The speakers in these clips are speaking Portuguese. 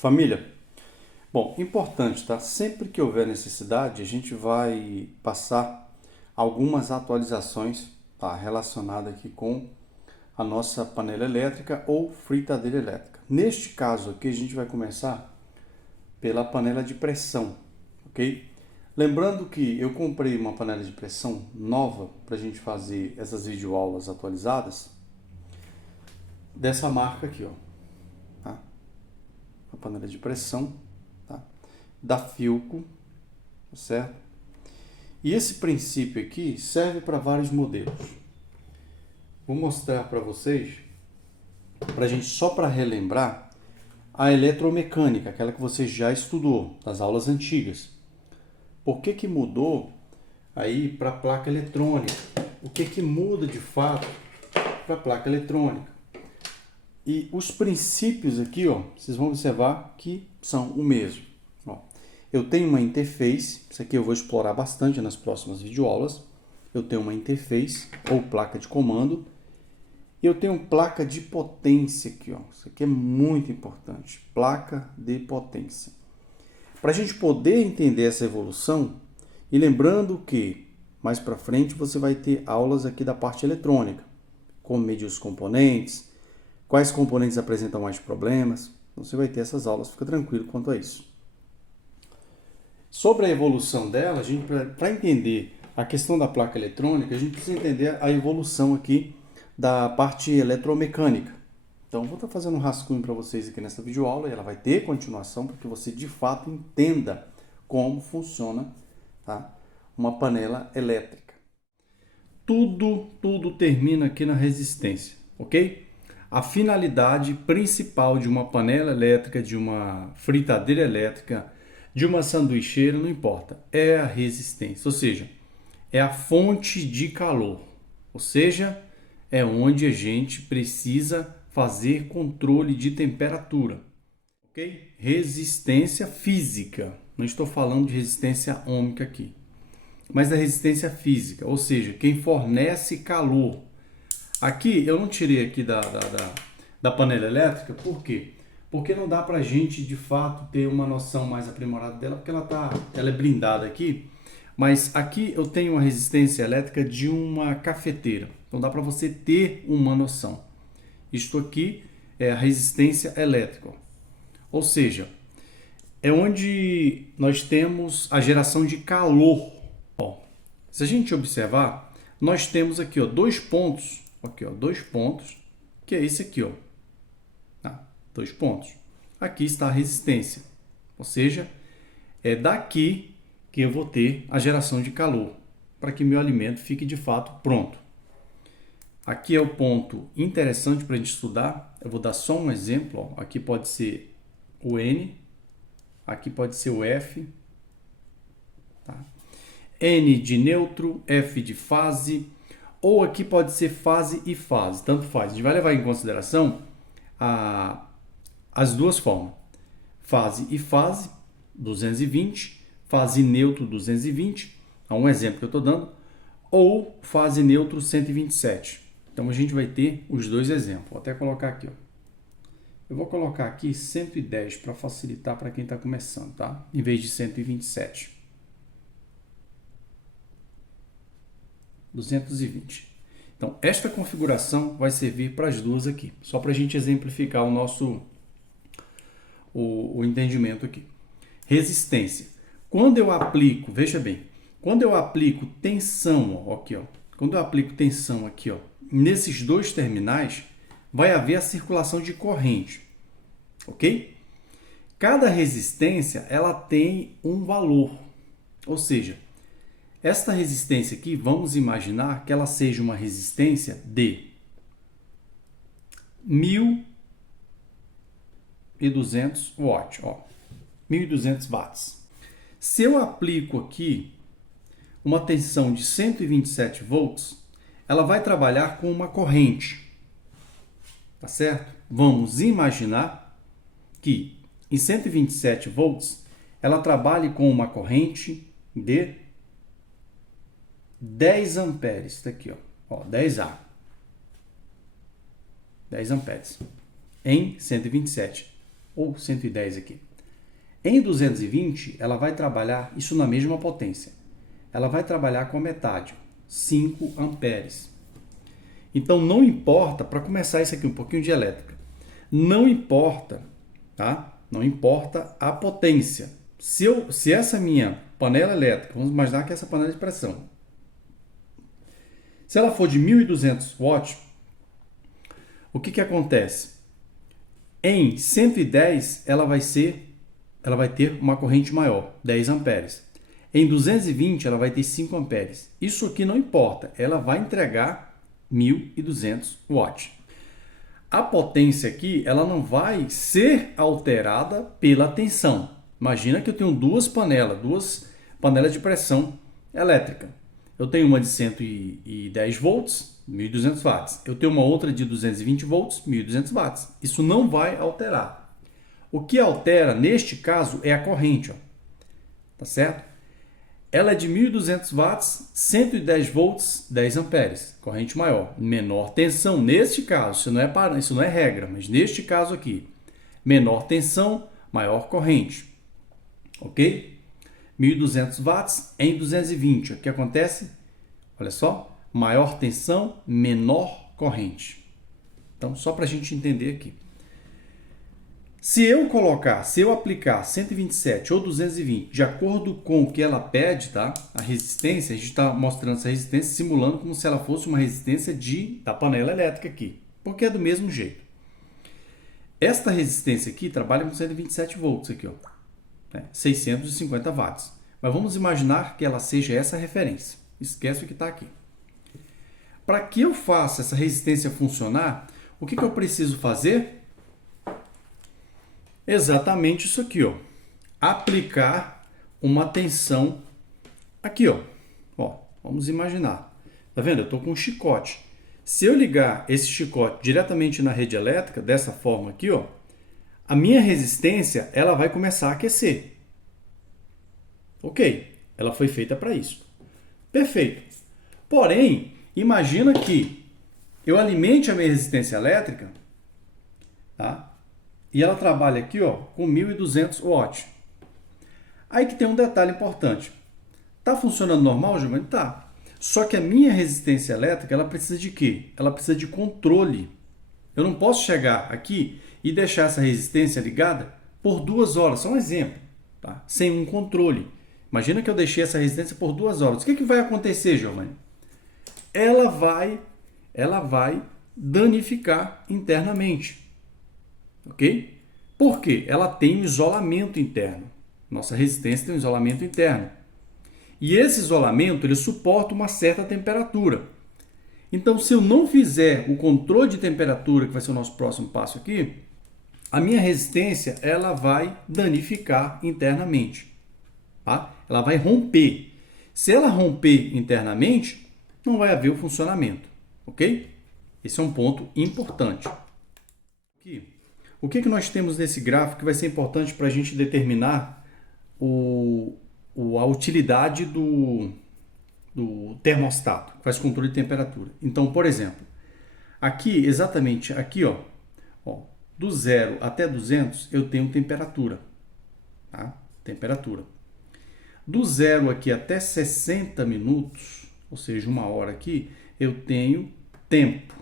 Família, bom, importante, tá? Sempre que houver necessidade, a gente vai passar algumas atualizações, tá? Relacionadas aqui com a nossa panela elétrica ou fritadeira elétrica. Neste caso aqui, a gente vai começar pela panela de pressão, ok? Lembrando que eu comprei uma panela de pressão nova para a gente fazer essas videoaulas atualizadas, dessa marca aqui, ó, tá? A panela de pressão, tá? Da Philco, certo? E esse princípio aqui serve para vários modelos. Vou mostrar para vocês, para a gente só para relembrar a eletromecânica, aquela que você já estudou das aulas antigas. Por que mudou aí para a placa eletrônica? O que muda de fato para a placa eletrônica? E os princípios aqui, ó, vocês vão observar que são o mesmo. Ó, eu tenho uma interface, isso aqui eu vou explorar bastante nas próximas videoaulas. Eu tenho uma interface ou placa de comando. E eu tenho placa de potência aqui, ó. Isso aqui é muito importante, placa de potência. Para a gente poder entender essa evolução, e lembrando que mais para frente você vai ter aulas aqui da parte eletrônica, como medir os componentes, quais componentes apresentam mais problemas. Você vai ter essas aulas, fica tranquilo quanto a isso. Sobre a evolução dela, para entender a questão da placa eletrônica, a gente precisa entender a evolução aqui da parte eletromecânica. Então, vou estar fazendo um rascunho para vocês aqui nessa videoaula e ela vai ter continuação para que você de fato entenda como funciona, tá? Uma panela elétrica. Tudo termina aqui na resistência, ok? A finalidade principal de uma panela elétrica, de uma fritadeira elétrica, de uma sanduicheira, não importa, é a resistência, ou seja, é a fonte de calor, ou seja, é onde a gente precisa fazer controle de temperatura, ok? Resistência física, não estou falando de resistência ohmica aqui, mas da resistência física, ou seja, quem fornece calor. Aqui eu não tirei aqui da panela elétrica, por quê? Porque não dá pra gente de fato ter uma noção mais aprimorada dela, porque ela é blindada aqui, mas aqui eu tenho uma resistência elétrica de uma cafeteira, então dá para você ter uma noção. Isto aqui é a resistência elétrica, ou seja, é onde nós temos a geração de calor. Ó, se a gente observar, nós temos aqui, ó, dois pontos, que é esse aqui, ó. Tá? 2 pontos. Aqui está a resistência, ou seja, é daqui que eu vou ter a geração de calor, para que meu alimento fique de fato pronto. Aqui é o ponto interessante para a gente estudar. Eu vou dar só um exemplo. Ó. Aqui pode ser o N, aqui pode ser o F. Tá? N de neutro, F de fase, ou aqui pode ser fase e fase, tanto faz. A gente vai levar em consideração as duas formas. Fase e fase, 220, fase neutro, 220, é um exemplo que eu estou dando, ou fase neutro, 127. Então a gente vai ter os dois exemplos. Vou até colocar aqui, ó. Eu vou colocar aqui 110 para facilitar para quem está começando, tá? Em vez de 127. 220. Então, esta configuração vai servir para as duas aqui, só para a gente exemplificar o nosso o entendimento aqui. Resistência. Quando eu aplico, veja bem, quando eu aplico tensão, ó, aqui, ó, quando eu aplico tensão aqui, ó, nesses dois terminais, vai haver a circulação de corrente, ok? Cada resistência, ela tem um valor, ou seja, esta resistência aqui, vamos imaginar que ela seja uma resistência de 1.200 watts, ó, 1.200 watts. Se eu aplico aqui uma tensão de 127 volts, ela vai trabalhar com uma corrente, tá certo? Vamos imaginar que em 127 volts ela trabalhe com uma corrente de 10 amperes, está aqui, ó, 10A, 10 amperes, em 127. ou 110 aqui. Em 220, ela vai trabalhar isso na mesma potência. Ela vai trabalhar com a metade, 5 amperes. Então não importa, para começar isso aqui um pouquinho de elétrica, não importa, tá? Não importa a potência. Se essa minha panela elétrica, vamos imaginar que essa panela de pressão, se ela for de 1.200 watts, o que acontece? Em 110 ela vai ter uma corrente maior, 10 amperes. Em 220 ela vai ter 5 amperes. Isso aqui não importa, ela vai entregar 1.200 watts. A potência aqui, ela não vai ser alterada pela tensão. Imagina que eu tenho duas panelas de pressão elétrica. Eu tenho uma de 110 volts, 1.200 watts. Eu tenho uma outra de 220 volts, 1.200 watts. Isso não vai alterar. O que altera, neste caso, é a corrente. Ó. Tá certo? Ela é de 1.200 watts, 110 volts, 10 amperes. Corrente maior. Menor tensão, neste caso. Isso não é regra, mas neste caso aqui. Menor tensão, maior corrente. Ok? 1.200 watts em 220. O que acontece? Olha só. Maior tensão, menor corrente. Então, só para a gente entender aqui. Se eu aplicar 127 ou 220 de acordo com o que ela pede, tá? A resistência, a gente está mostrando essa resistência simulando como se ela fosse uma resistência da panela elétrica aqui, porque é do mesmo jeito. Esta resistência aqui trabalha com 127 volts aqui, ó, né? 650 watts. Mas vamos imaginar que ela seja essa referência. Esquece o que está aqui. Para que eu faça essa resistência funcionar, o que eu preciso fazer? Exatamente isso aqui, ó. Aplicar uma tensão aqui, ó. Ó, vamos imaginar. Tá vendo? Eu estou com um chicote. Se eu ligar esse chicote diretamente na rede elétrica, dessa forma aqui, ó, a minha resistência, ela vai começar a aquecer. Ok, ela foi feita para isso. Perfeito. Porém, imagina que eu alimente a minha resistência elétrica, tá? E ela trabalha aqui, ó, com 1.200 watts. Aí que tem um detalhe importante. Tá funcionando normal, Giovanni? Tá. Só que a minha resistência elétrica, ela precisa de quê? Ela precisa de controle. Eu não posso chegar aqui e deixar essa resistência ligada por 2 horas. Só um exemplo, tá? Sem um controle. Imagina que eu deixei essa resistência por 2 horas. O que vai acontecer, Giovanni? Ela vai danificar internamente. Ok? Por quê? Ela tem um isolamento interno. Nossa resistência tem um isolamento interno. E esse isolamento, ele suporta uma certa temperatura. Então, se eu não fizer o controle de temperatura, que vai ser o nosso próximo passo aqui, a minha resistência, ela vai danificar internamente. Tá? Ela vai romper. Se ela romper internamente, não vai haver o funcionamento. Ok? Esse é um ponto importante. Aqui. O que nós temos nesse gráfico que vai ser importante para a gente determinar a utilidade do termostato, que faz controle de temperatura. Então, por exemplo, aqui, exatamente aqui, ó, do 0 até 200, eu tenho temperatura. Tá? Temperatura. Do 0 aqui até 60 minutos, ou seja, 1 hora aqui, eu tenho tempo,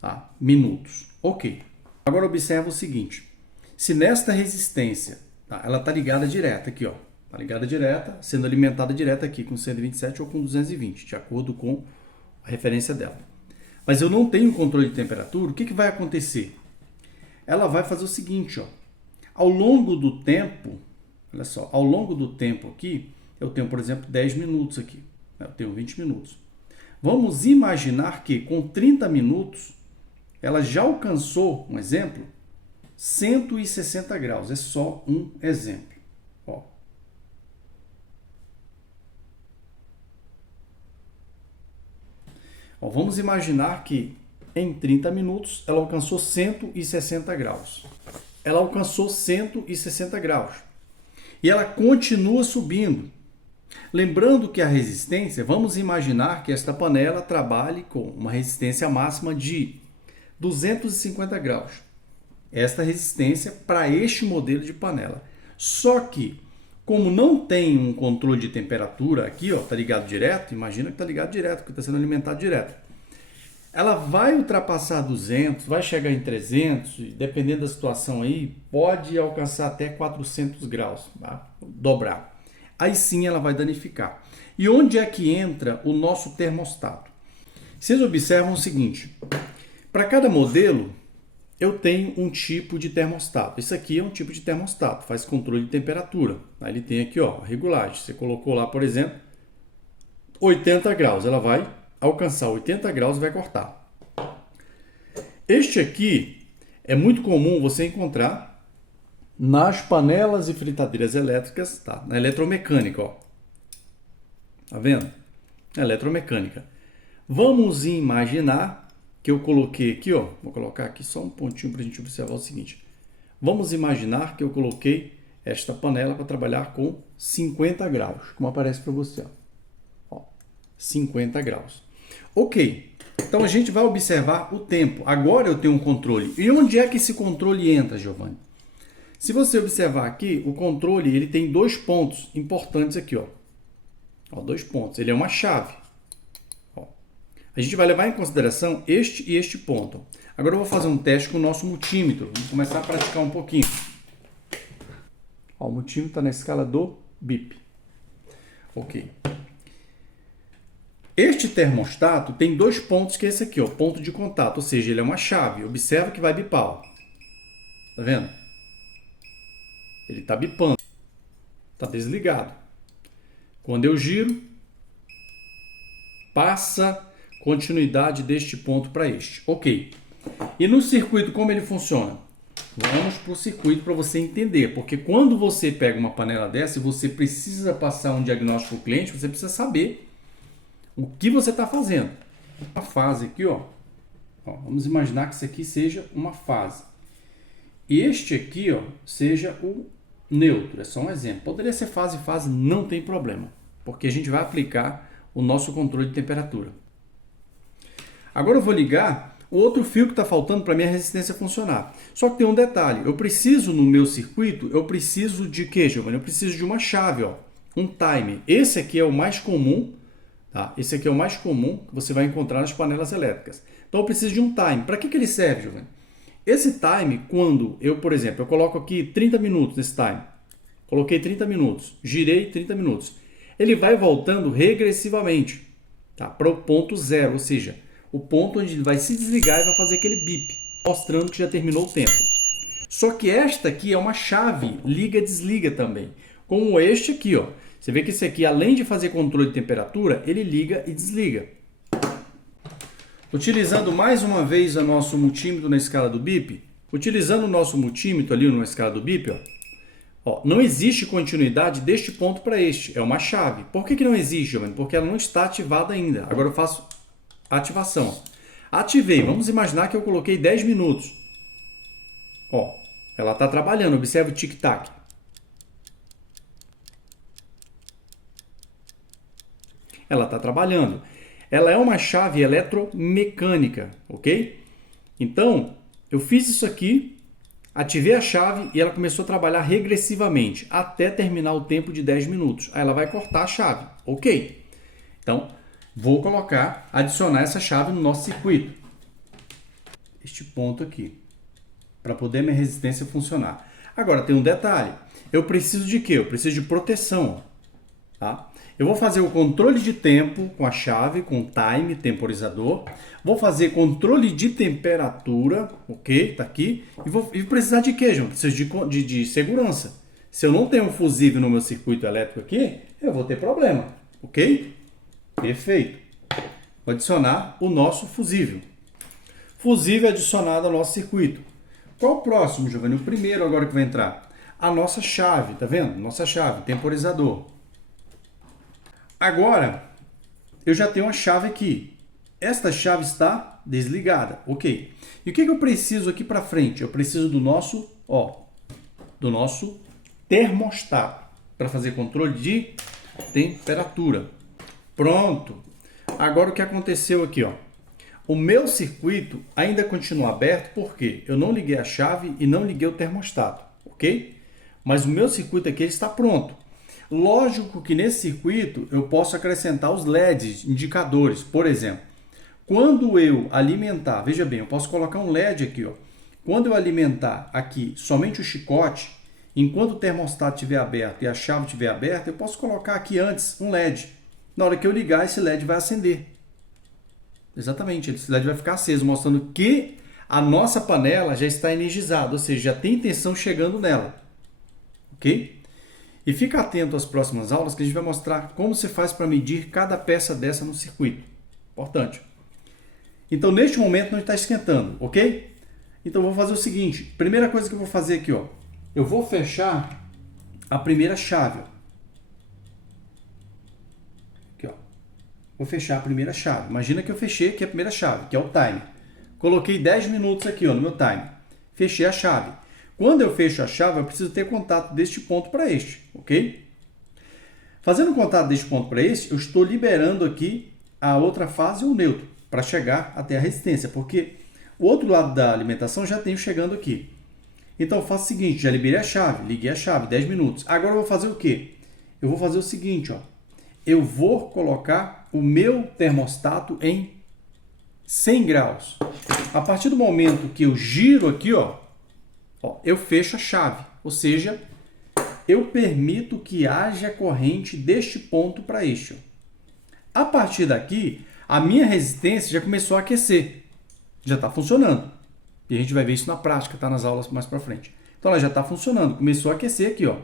tá? Minutos. Ok. Agora observa o seguinte, se nesta resistência, tá, ela está ligada direta aqui, ó, está ligada direta, sendo alimentada direta aqui com 127 ou com 220, de acordo com a referência dela. Mas eu não tenho controle de temperatura, o que vai acontecer? Ela vai fazer o seguinte, ó, ao longo do tempo, olha só, ao longo do tempo aqui, eu tenho, por exemplo, 10 minutos aqui, eu tenho 20 minutos. Vamos imaginar que com 30 minutos, ela já alcançou, um exemplo, 160 graus. É só um exemplo. Ó. Vamos imaginar que em 30 minutos ela alcançou 160 graus. Ela alcançou 160 graus. E ela continua subindo. Lembrando que a resistência, vamos imaginar que esta panela trabalhe com uma resistência máxima de 250 graus. esta resistência para este modelo de panela. Só que, como não tem um controle de temperatura aqui, ó, tá ligado direto, imagina que tá ligado direto, que está sendo alimentado direto. Ela vai ultrapassar 200, vai chegar em 300, e dependendo da situação aí, pode alcançar até 400 graus, tá? Dobrar. Aí sim ela vai danificar. E onde é que entra o nosso termostato? Vocês observam o seguinte, para cada modelo eu tenho um tipo de termostato. Isso aqui é um tipo de termostato, faz controle de temperatura. Aí ele tem aqui, ó, a regulagem. Você colocou lá, por exemplo, 80 graus, ela vai alcançar 80 graus e vai cortar. Este aqui é muito comum você encontrar nas panelas e fritadeiras elétricas, tá? Na eletromecânica, ó. Tá vendo? Na eletromecânica. Vamos imaginar que eu coloquei aqui, ó. Vou colocar aqui só um pontinho para a gente observar o seguinte. Vamos imaginar que eu coloquei esta panela para trabalhar com 50 graus, como aparece para você, ó. 50 graus. Ok, então a gente vai observar o tempo. Agora eu tenho um controle. E onde é que esse controle entra, Giovanni? Se você observar aqui, o controle ele tem dois pontos importantes aqui, ó. Ó, dois pontos. Ele é uma chave. Ó. A gente vai levar em consideração este e este ponto. Agora eu vou fazer um teste com o nosso multímetro. Vamos começar a praticar um pouquinho. Ó, o multímetro está na escala do BIP. Ok. Este termostato tem dois pontos, que é esse aqui, ó, ponto de contato, ou seja, ele é uma chave. Observa que vai bipar, ó. Tá vendo? Ele está bipando. Está desligado. Quando eu giro, passa continuidade deste ponto para este. Ok. E no circuito, como ele funciona? Vamos para o circuito para você entender, porque quando você pega uma panela dessa e você precisa passar um diagnóstico para o cliente, você precisa saber o que você está fazendo. Uma fase aqui, ó. Vamos imaginar que isso aqui seja uma fase. Este aqui, ó, seja o neutro. É só um exemplo. Poderia ser fase, não tem problema, porque a gente vai aplicar o nosso controle de temperatura. Agora eu vou ligar o outro fio que está faltando para minha resistência funcionar. Só que tem um detalhe. Eu preciso, no meu circuito, eu preciso de quê, Giovanni? Eu preciso de uma chave, ó, um timer. Esse aqui é o mais comum. Tá? Esse aqui é o mais comum que você vai encontrar nas panelas elétricas. Então eu preciso de um time. Para que ele serve, Giovanni? Esse time, quando eu, por exemplo, eu coloco aqui 30 minutos nesse time. Coloquei 30 minutos, girei 30 minutos. Ele vai voltando regressivamente, tá? Para o ponto zero, ou seja, o ponto onde ele vai se desligar e vai fazer aquele bip, mostrando que já terminou o tempo. Só que esta aqui é uma chave, liga-desliga também. Como este aqui, ó. Você vê que esse aqui, além de fazer controle de temperatura, ele liga e desliga. Utilizando mais uma vez o nosso multímetro na escala do BIP, utilizando o nosso multímetro ali na escala do BIP, ó, não existe continuidade deste ponto para este, é uma chave. Por que não existe, Giovanni? Porque ela não está ativada ainda. Agora eu faço a ativação. Ativei, vamos imaginar que eu coloquei 10 minutos. Ó, ela está trabalhando, observa o tic-tac. Ela está trabalhando. Ela é uma chave eletromecânica, ok? Então, eu fiz isso aqui, ativei a chave e ela começou a trabalhar regressivamente até terminar o tempo de 10 minutos. Aí ela vai cortar a chave, ok? Então, vou colocar, adicionar essa chave no nosso circuito. Este ponto aqui, para poder minha resistência funcionar. Agora, tem um detalhe. Eu preciso de quê? Eu preciso de proteção, tá? Eu vou fazer o controle de tempo com a chave, com time, temporizador. Vou fazer controle de temperatura, ok? Tá aqui. E vou precisar de quê, João? Preciso de segurança. Se eu não tenho um fusível no meu circuito elétrico aqui, eu vou ter problema, ok? Perfeito. Vou adicionar o nosso fusível. Fusível adicionado ao nosso circuito. Qual o próximo, Giovanni? O primeiro agora que vai entrar. A nossa chave, tá vendo? Nossa chave, temporizador. Agora, eu já tenho uma chave aqui. Esta chave está desligada, ok. E o que eu preciso aqui para frente? Eu preciso do nosso termostato para fazer controle de temperatura. Pronto. Agora o que aconteceu aqui, ó? O meu circuito ainda continua aberto porque eu não liguei a chave e não liguei o termostato, ok? Mas o meu circuito aqui está pronto. Lógico que nesse circuito eu posso acrescentar os LEDs, indicadores. Por exemplo, quando eu alimentar, veja bem, eu posso colocar um LED aqui, ó. Quando eu alimentar aqui somente o chicote, enquanto o termostato estiver aberto e a chave estiver aberta, eu posso colocar aqui antes um LED. Na hora que eu ligar, esse LED vai acender. Exatamente, esse LED vai ficar aceso, mostrando que a nossa panela já está energizada, ou seja, já tem tensão chegando nela. Ok? E fica atento às próximas aulas que a gente vai mostrar como se faz para medir cada peça dessa no circuito. Importante. Então, neste momento, não está esquentando, ok? Então, eu vou fazer o seguinte. Primeira coisa que eu vou fazer aqui, ó. Eu vou fechar a primeira chave. Aqui, ó. Vou fechar a primeira chave. Imagina que eu fechei aqui a primeira chave, que é o timer. Coloquei 10 minutos aqui, ó, no meu timer. Fechei a chave. Quando eu fecho a chave, eu preciso ter contato deste ponto para este, ok? Fazendo contato deste ponto para este, eu estou liberando aqui a outra fase, o neutro, para chegar até a resistência, porque o outro lado da alimentação já tenho chegando aqui. Então eu faço o seguinte, já liberei a chave, liguei a chave, 10 minutos. Agora eu vou fazer o quê? Eu vou fazer o seguinte, ó. Eu vou colocar o meu termostato em 100 graus. A partir do momento que eu giro aqui, ó, eu fecho a chave, ou seja, eu permito que haja corrente deste ponto para este. Ó. A partir daqui, a minha resistência já começou a aquecer, já está funcionando. E a gente vai ver isso na prática, tá nas aulas mais para frente. Então ela já está funcionando, começou a aquecer aqui, ó.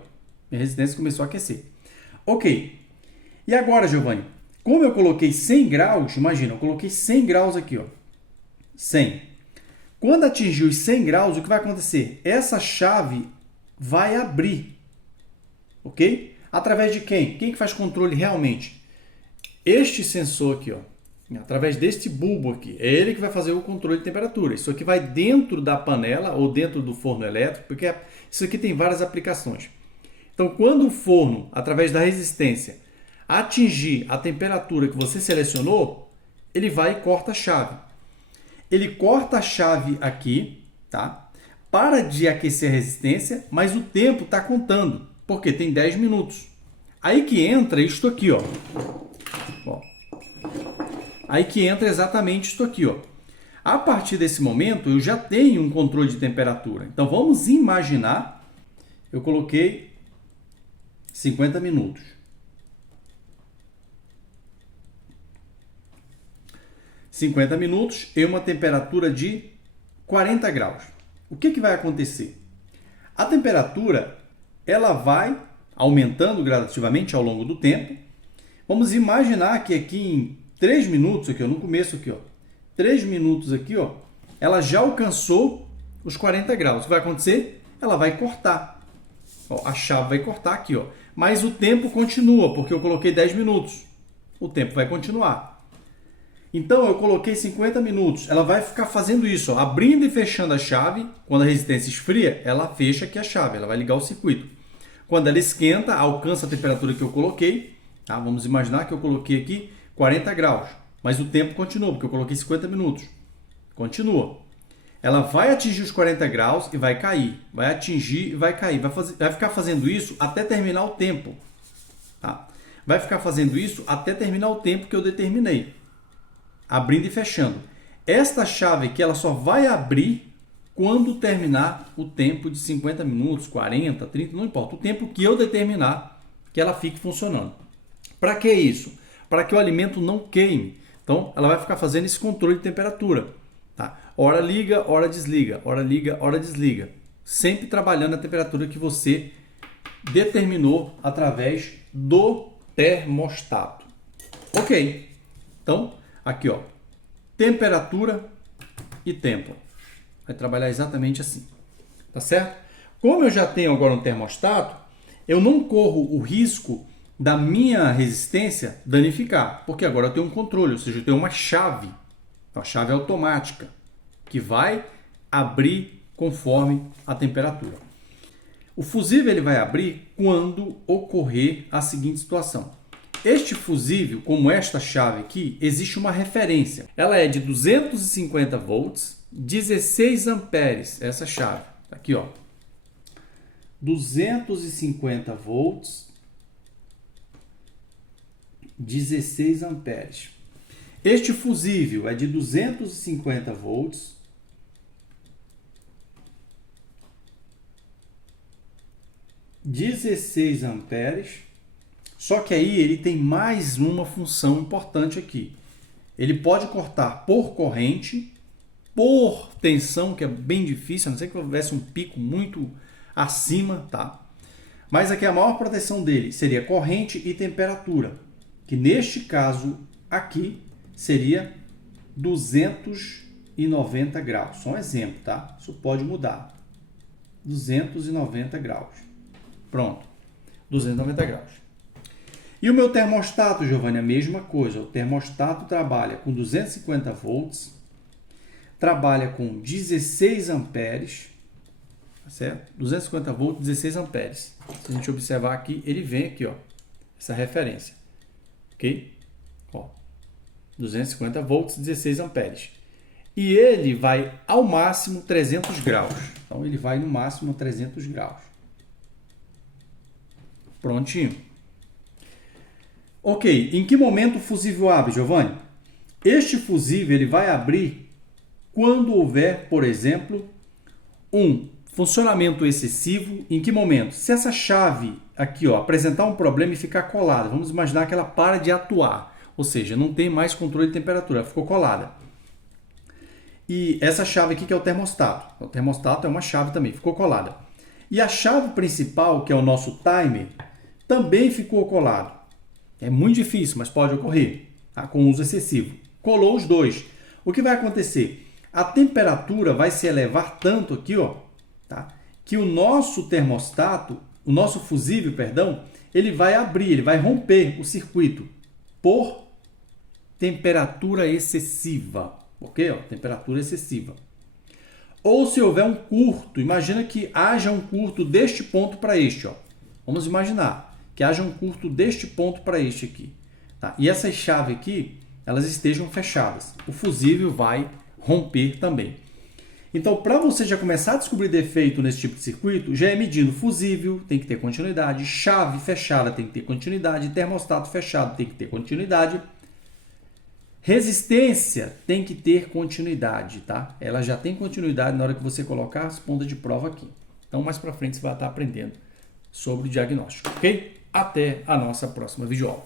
Minha resistência começou a aquecer. Ok. E agora, Giovanni, como eu coloquei 100 graus, imagina, eu coloquei 100 graus aqui, ó. 100. Quando atingir os 100 graus, o que vai acontecer? Essa chave vai abrir, ok? Através de quem? Quem que faz controle realmente? Este sensor aqui, ó, através deste bulbo aqui, é ele que vai fazer o controle de temperatura. Isso aqui vai dentro da panela ou dentro do forno elétrico, porque isso aqui tem várias aplicações. Então, quando o forno, através da resistência, atingir a temperatura que você selecionou, ele vai e corta a chave. Ele corta a chave aqui, tá? Para de aquecer a resistência, mas o tempo está contando, porque tem 10 minutos. Aí que entra isto aqui, ó. Aí que entra exatamente isto aqui, ó. A partir desse momento, eu já tenho um controle de temperatura. Então, vamos imaginar, eu coloquei 50 minutos. 50 minutos e uma temperatura de 40 graus. O que vai acontecer? A temperatura ela vai aumentando gradativamente ao longo do tempo. Vamos imaginar que aqui em 3 minutos, aqui, ó, no começo aqui, ó, 3 minutos aqui, ó, ela já alcançou os 40 graus. O que vai acontecer? Ela vai cortar. Ó, a chave vai cortar aqui, ó. Mas o tempo continua, porque eu coloquei 10 minutos. O tempo vai continuar. Então, eu coloquei 50 minutos. Ela vai ficar fazendo isso, ó, abrindo e fechando a chave. Quando a resistência esfria, ela fecha aqui a chave. Ela vai ligar o circuito. Quando ela esquenta, alcança a temperatura que eu coloquei. Tá? Vamos imaginar que eu coloquei aqui 40 graus. Mas o tempo continua, porque eu coloquei 50 minutos. Continua. Ela vai atingir os 40 graus e vai cair. Vai atingir e vai cair. Vai ficar fazendo isso até terminar o tempo. Tá? Vai ficar fazendo isso até terminar o tempo que eu determinei. Abrindo e fechando. Esta chave aqui ela só vai abrir quando terminar o tempo de 50 minutos, 40, 30, não importa. O tempo que eu determinar que ela fique funcionando. Para que isso? Para que o alimento não queime. Então, ela vai ficar fazendo esse controle de temperatura. Tá? Hora liga, hora desliga. Hora liga, hora desliga. Sempre trabalhando a temperatura que você determinou através do termostato. Ok. Então, aqui, ó, temperatura e tempo. Vai trabalhar exatamente assim, tá certo? Como eu já tenho agora um termostato, eu não corro o risco da minha resistência danificar, porque agora eu tenho um controle, ou seja, eu tenho uma chave automática, que vai abrir conforme a temperatura. O fusível ele vai abrir quando ocorrer a seguinte situação. Este fusível, como esta chave aqui, existe uma referência. Ela é de 250 volts, 16 amperes, essa chave. Aqui, ó. 250 volts, 16 amperes. Este fusível é de 250 volts, 16 amperes. Só que aí ele tem mais uma função importante aqui. Ele pode cortar por corrente, por tensão, que é bem difícil, a não ser que houvesse um pico muito acima, tá? Mas aqui a maior proteção dele seria corrente e temperatura, que neste caso aqui seria 290 graus. Só um exemplo, tá? Isso pode mudar. 290 graus. Pronto. 290 graus. E o meu termostato, Giovanni, a mesma coisa. O termostato trabalha com 250 volts, trabalha com 16 amperes, tá certo? 250 volts, 16 amperes. Se a gente observar aqui, ele vem aqui, ó, essa referência, ok? Ó, 250 volts, 16 amperes. E ele vai ao máximo 300 graus. Então, ele vai no máximo 300 graus. Prontinho. Ok, em que momento o fusível abre, Giovanni? Este fusível ele vai abrir quando houver, por exemplo, um funcionamento excessivo. Em que momento? Se essa chave aqui, ó, apresentar um problema e ficar colada, vamos imaginar que ela para de atuar, ou seja, não tem mais controle de temperatura, ela ficou colada. E essa chave aqui que é o termostato. O termostato é uma chave também, ficou colada. E a chave principal, que é o nosso timer, também ficou colado. É muito difícil, mas pode ocorrer, tá? Com uso excessivo. Colou os dois. O que vai acontecer? A temperatura vai se elevar tanto aqui, ó, tá? Que o nosso termostato, o nosso fusível, perdão, ele vai abrir, ele vai romper o circuito por temperatura excessiva. Ok? Ó, temperatura excessiva. Ou se houver um curto, imagina que haja um curto deste ponto para este, ó. Vamos imaginar que haja um curto deste ponto para este aqui, tá? E essas chaves aqui, elas estejam fechadas. O fusível vai romper também. Então, para você já começar a descobrir defeito nesse tipo de circuito, já é medindo fusível, tem que ter continuidade, chave fechada tem que ter continuidade, termostato fechado tem que ter continuidade, resistência tem que ter continuidade, tá? Ela já tem continuidade na hora que você colocar as pontas de prova aqui. Então, mais para frente você vai estar aprendendo sobre o diagnóstico, ok? Até a nossa próxima videoaula.